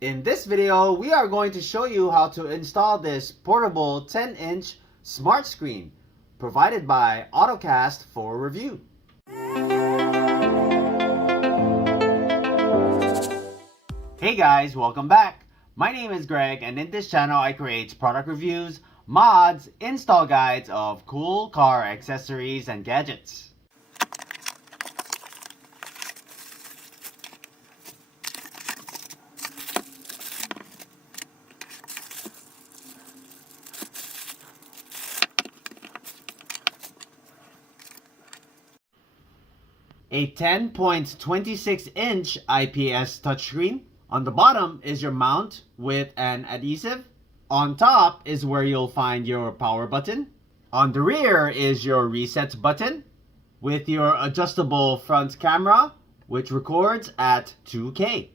In this video, we are going to show you how to install this portable 10-inch smart screen provided by Ottocast for review. Hey guys, welcome back. My name is Greg, and in this channel I create product reviews, mods, install guides of cool car accessories and gadgets. A 10.26-inch IPS touchscreen. On the bottom is your mount with an adhesive. On top is where you'll find your power button. On the rear is your reset button with your adjustable front camera, which records at 2K.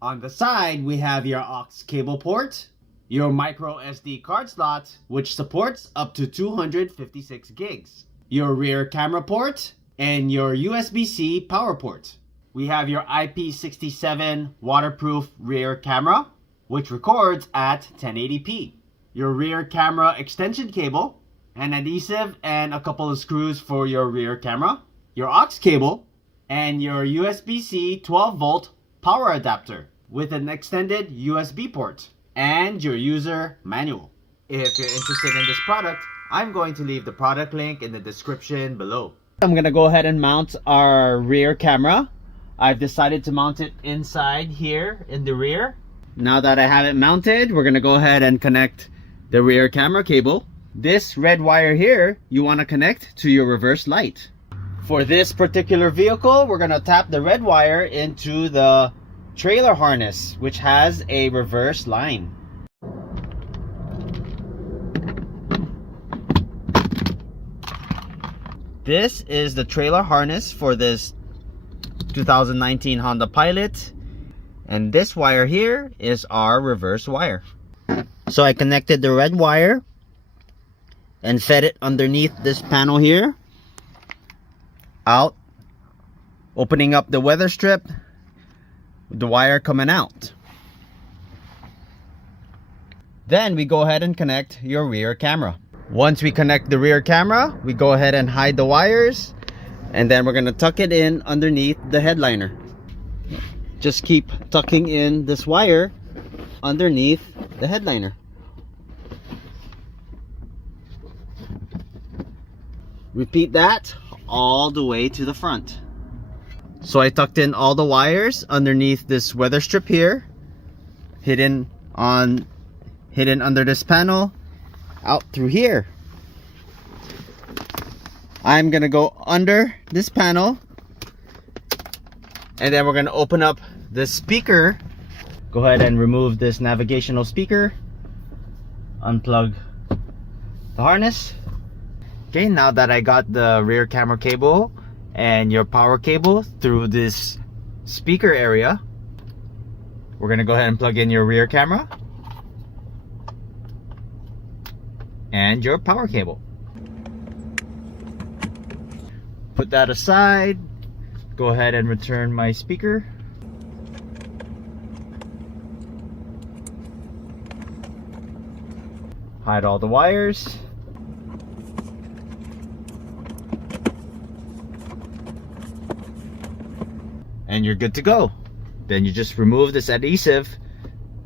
On the side, we have your aux cable port, your micro SD card slot, which supports up to 256 gigs, your rear camera port, and your USB-C power port. We have your IP67 waterproof rear camera, which records at 1080p. Your rear camera extension cable, an adhesive and a couple of screws for your rear camera, your aux cable, and your USB-C 12-volt power adapter with an extended USB port, and your user manual. If you're interested in this product, I'm going to leave the product link in the description below. I'm gonna go ahead and mount our rear camera. I've decided to mount it inside here in the rear. Now that I have it mounted, we're gonna go ahead and connect the rear camera cable. This red wire here, you wanna connect to your reverse light. For this particular vehicle, we're gonna tap the red wire into the trailer harness, which has a reverse line. This is the trailer harness for this 2019 Honda Pilot, and this wire here is our reverse wire. So I connected the red wire and fed it underneath this panel here, out, opening up the weather strip with the wire coming out. Then we go ahead and connect your rear camera. Once we connect the rear camera, we go ahead and hide the wires, and then we're going to tuck it in underneath the headliner. Just keep tucking in this wire underneath the headliner. Repeat that all the way to the front. So I tucked in all the wires underneath this weather strip here, hidden under this panel, out through here. I'm gonna go under this panel, and then we're gonna open up the speaker. Go ahead and remove this navigational speaker, unplug the harness. Okay, now that I got the rear camera cable and your power cable through this speaker area, we're gonna go ahead and plug in your rear camera and your power cable. Put that aside. Go ahead and return my speaker. Hide all the wires. And you're good to go. Then you just remove this adhesive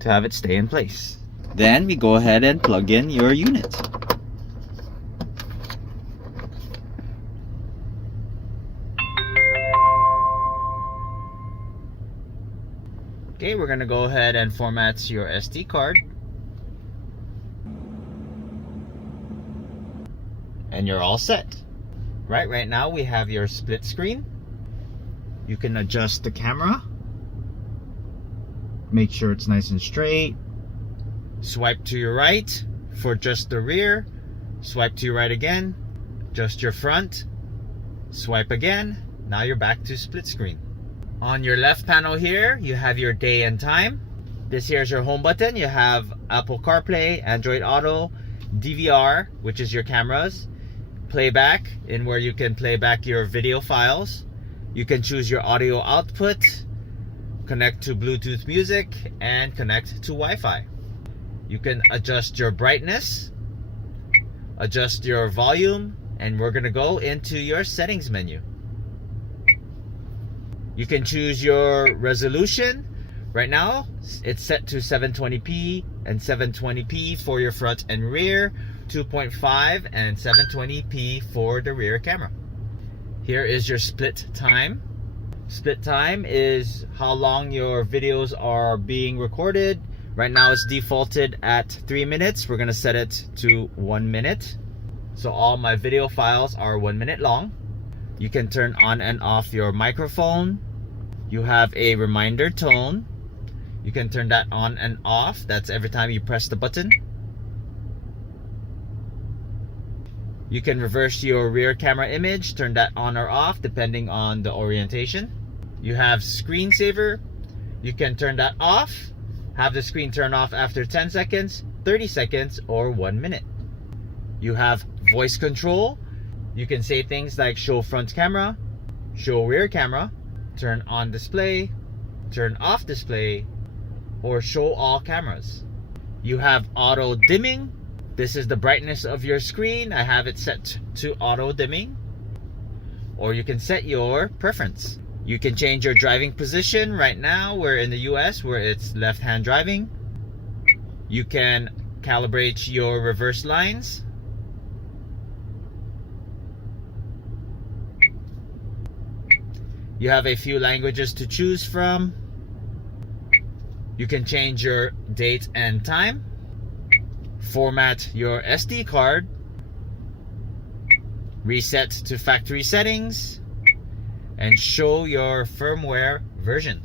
to have it stay in place. Then we go ahead and plug in your unit. Okay, we're gonna go ahead and format your SD card. And you're all set. Right now we have your split screen. You can adjust the camera. Make sure it's nice and straight. Swipe to your right for just the rear. Swipe to your right again. Adjust your front. Swipe again. Now you're back to split screen. On your left panel here, you have your day and time. This here is your home button. You have Apple CarPlay, Android Auto, DVR, which is your cameras, playback, in where you can play back your video files. You can choose your audio output, connect to Bluetooth music and connect to Wi-Fi. You can adjust your brightness, adjust your volume, and we're gonna go into your settings menu. You can choose your resolution. Right now, it's set to 720p and 720p for your front and rear, 2.5 and 720p for the rear camera. Here is your split time. Split time is how long your videos are being recorded. Right now it's defaulted at 3 minutes. We're gonna set it to 1 minute. So all my video files are 1 minute long. You can turn on and off your microphone. You have a reminder tone. You can turn that on and off. That's every time you press the button. You can reverse your rear camera image, turn that on or off depending on the orientation. You have screensaver. You can turn that off. Have the screen turn off after 10 seconds, 30 seconds, or 1 minute. You have voice control. You can say things like show front camera, show rear camera, turn on display, turn off display, or show all cameras. You have auto dimming. This is the brightness of your screen. I have it set to auto dimming. Or you can set your preference. You can change your driving position. Right now we're in the US where it's left-hand driving. You can calibrate your reverse lines. You have a few languages to choose from. You can change your date and time. Format your SD card. Reset to factory settings. And show your firmware version.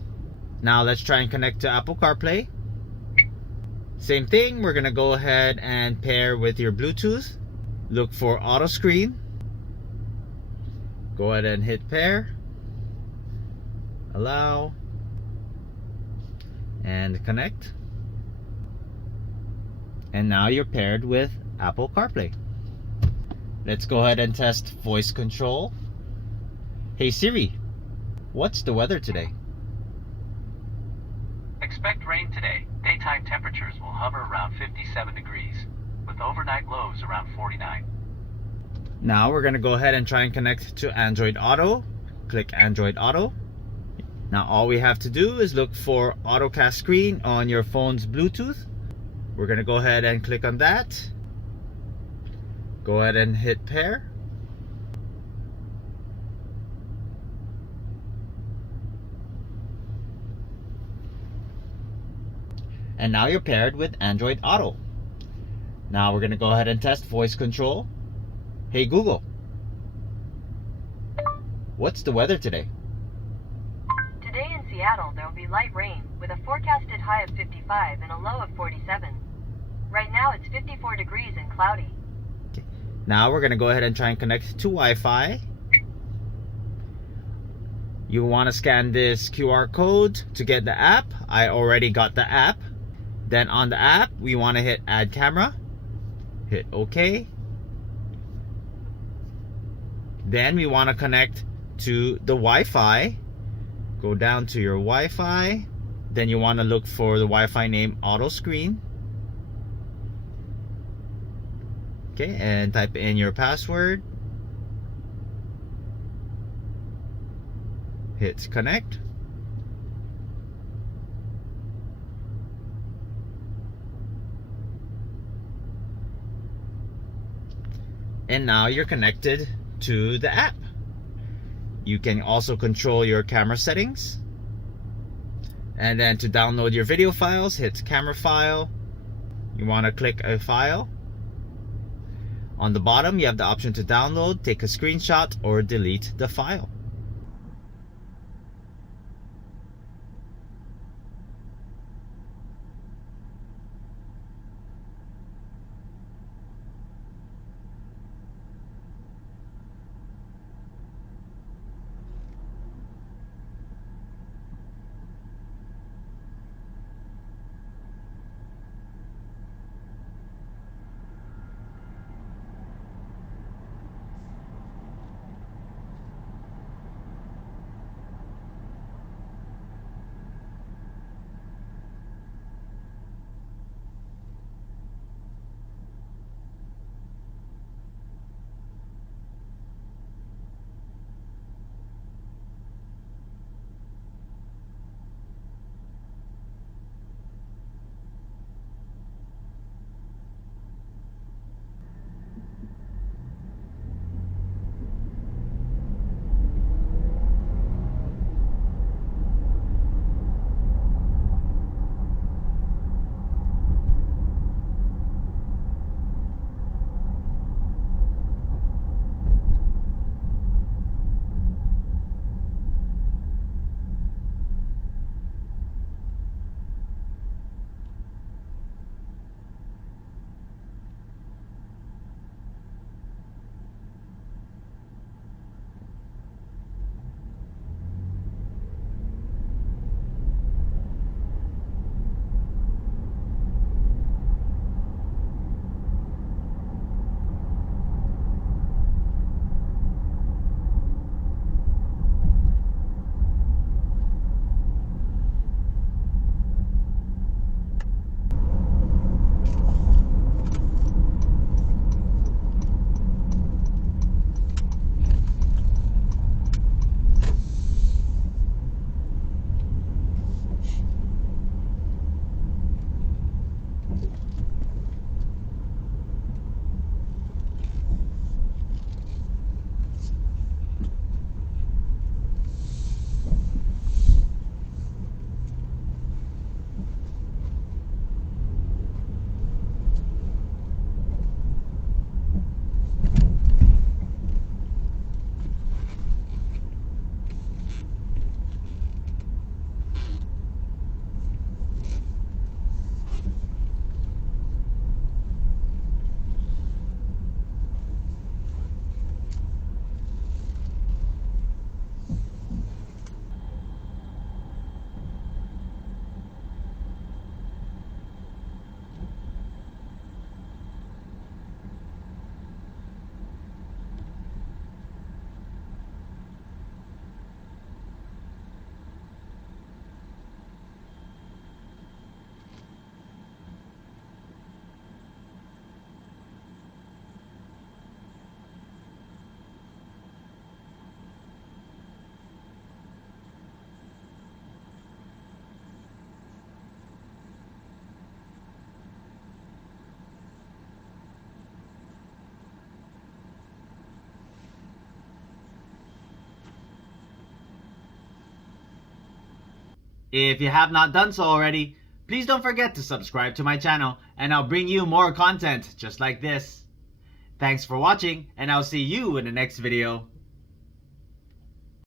Now let's try and connect to Apple CarPlay. Same thing, we're gonna go ahead and pair with your Bluetooth. Look for auto screen. Go ahead and hit pair. Allow. And connect. And now you're paired with Apple CarPlay. Let's go ahead and test voice control. Hey Siri, what's the weather today? Expect rain today. Daytime temperatures will hover around 57 degrees, with overnight lows around 49. Now we're gonna go ahead and try and connect to Android Auto. Click Android Auto. Now all we have to do is look for Ottocast screen on your phone's Bluetooth. We're gonna go ahead and click on that. Go ahead and hit pair. And now you're paired with Android Auto. Now we're gonna go ahead and test voice control. Hey Google, what's the weather today? Today in Seattle, there will be light rain with a forecasted high of 55 and a low of 47. Right now it's 54 degrees and cloudy. Okay. Now we're gonna go ahead and try and connect to Wi-Fi. You wanna scan this QR code to get the app. I already got the app. Then on the app, we wanna hit add camera. Hit OK. Then we wanna connect to the Wi-Fi. Go down to your Wi-Fi. Then you wanna look for the Wi-Fi name Auto Screen. Okay, and type in your password. Hit connect. And now you're connected to the app. You can also control your camera settings. And then to download your video files, hit camera file. You want to click a file. On the bottom, you have the option to download, take a screenshot, or delete the file. If you have not done so already, please don't forget to subscribe to my channel and I'll bring you more content just like this. Thanks for watching and I'll see you in the next video.